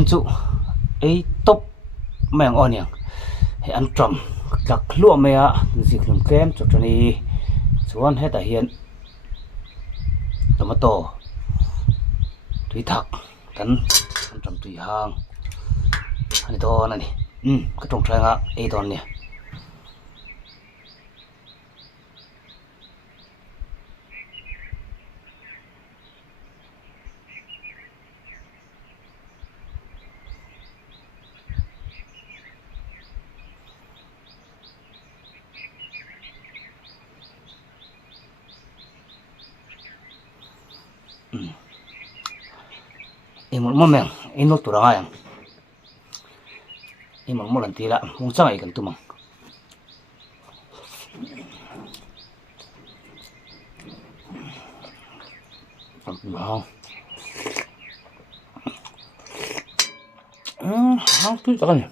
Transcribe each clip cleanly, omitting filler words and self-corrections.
hun chu ei top mang on yang he an tram tlak lu me a ziklum kem chotani chuan heta hian tomato tui thak kan an tram tui hang ani don ani ka tong thanga ei don ne imol momeng inol turanga yang imol molan tila mung changai kan tumang wow tu tak kan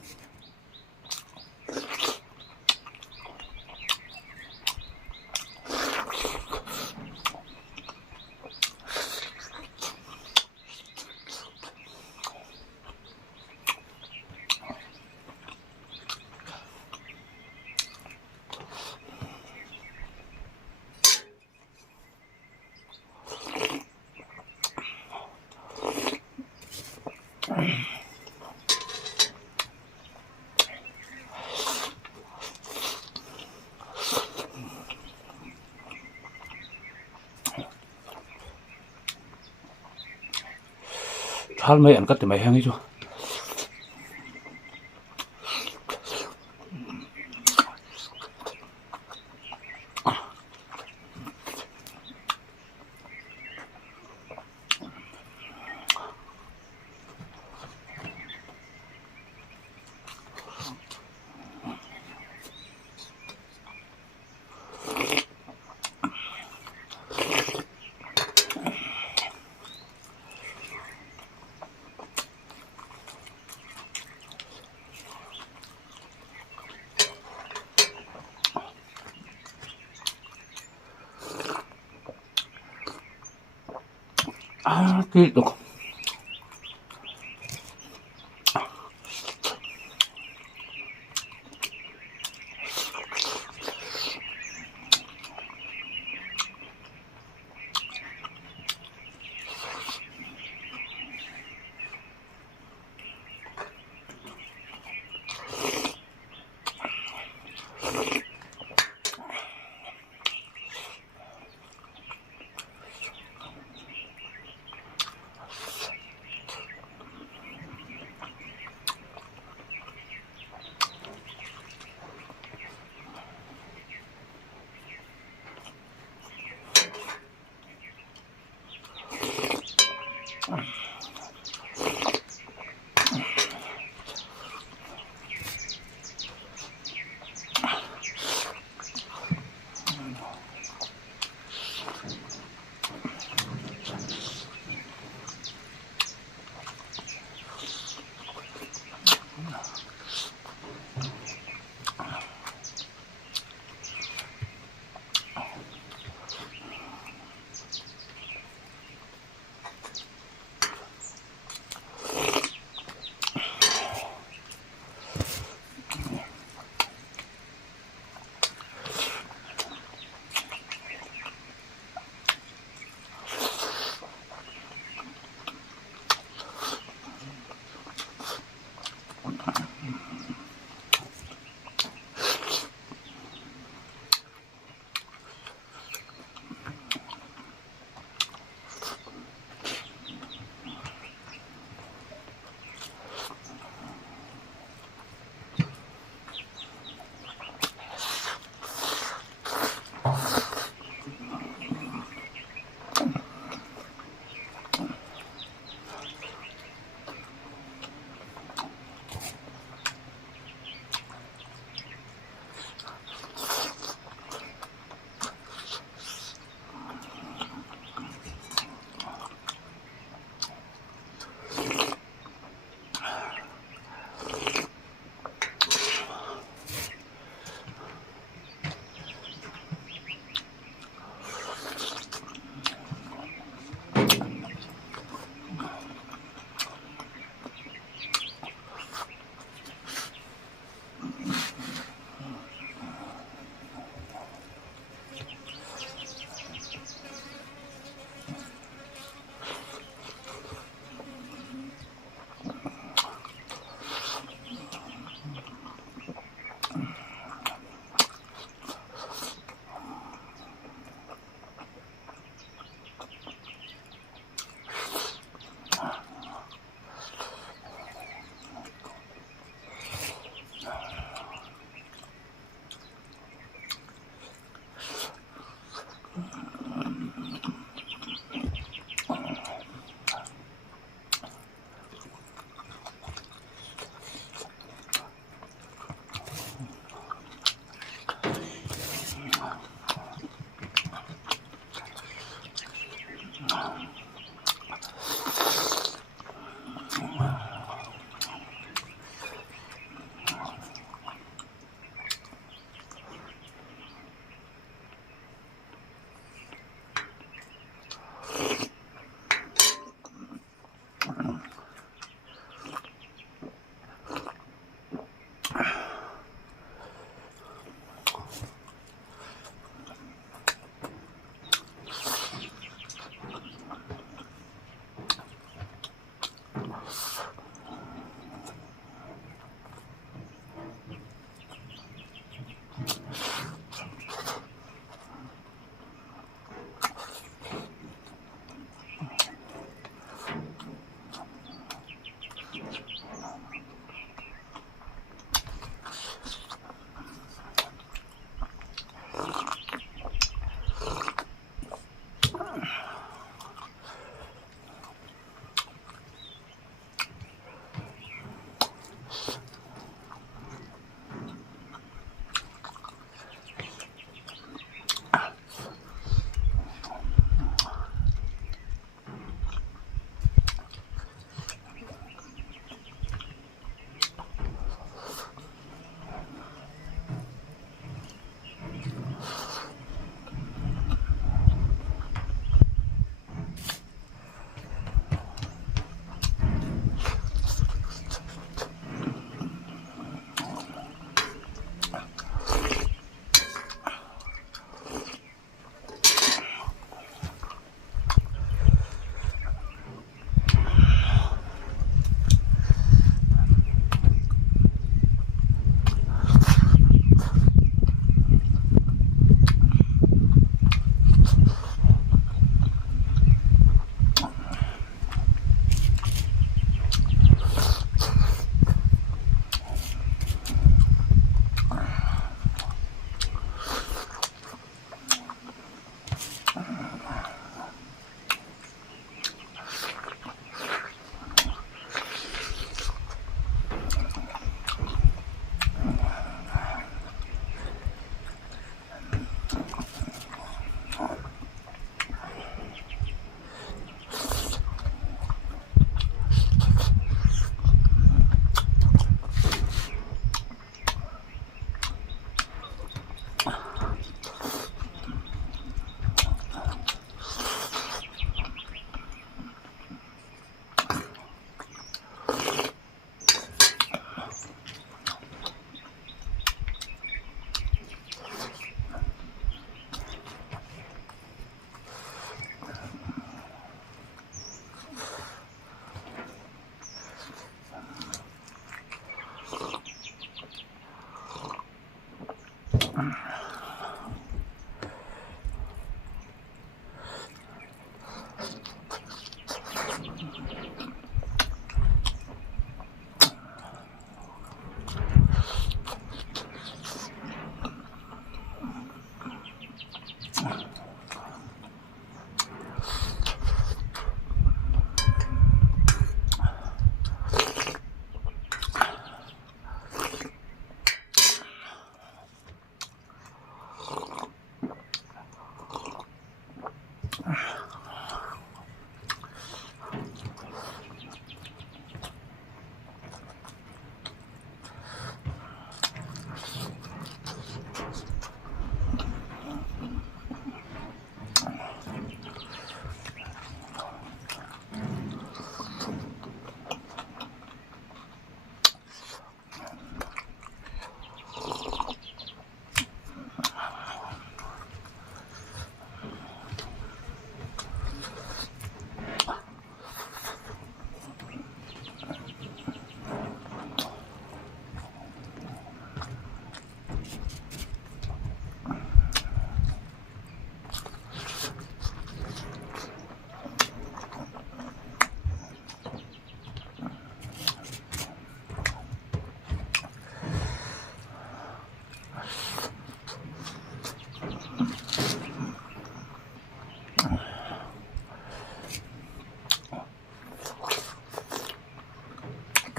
hal mai an kat mai hang hi chu gitu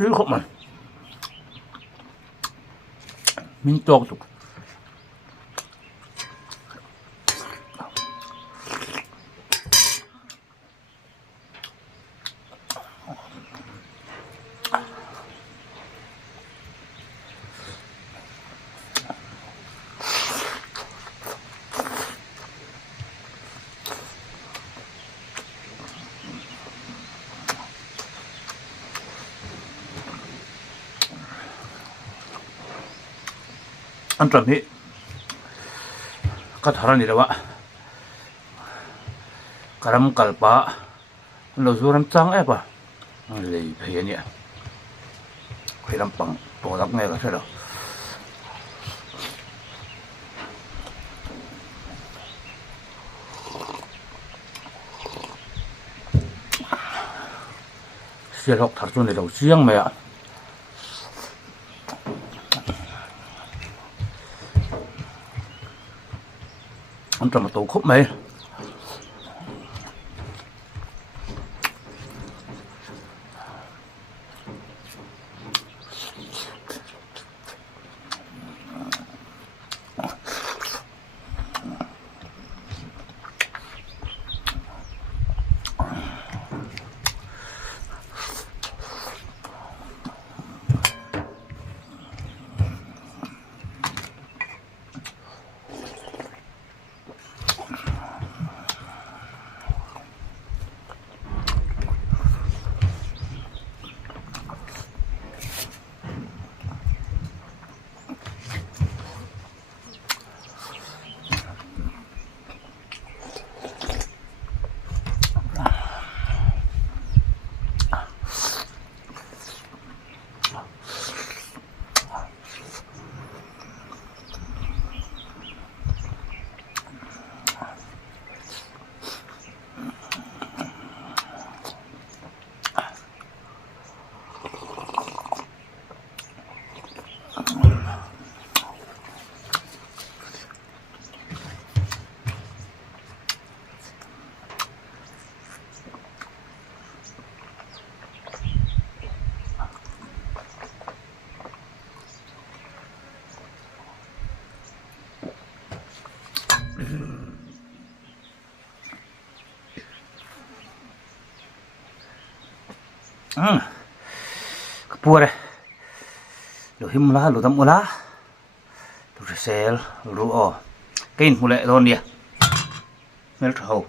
คือขบมันมินโจ๊กสุกอันตรนี้ก็ทารานี่แหละวะกระมกัลปะเราสูรำจังเอ๊ะปะเลยพยเนี่ยพยลำปังตัวรักไงก็ใช่หรอเสียหกทาร์จุนเลยเราเสียงไหมอ่ะอันตรมาตัวครบไหมKapure lo himla lo dam ula lo sel lo o kain mule don dia mel thau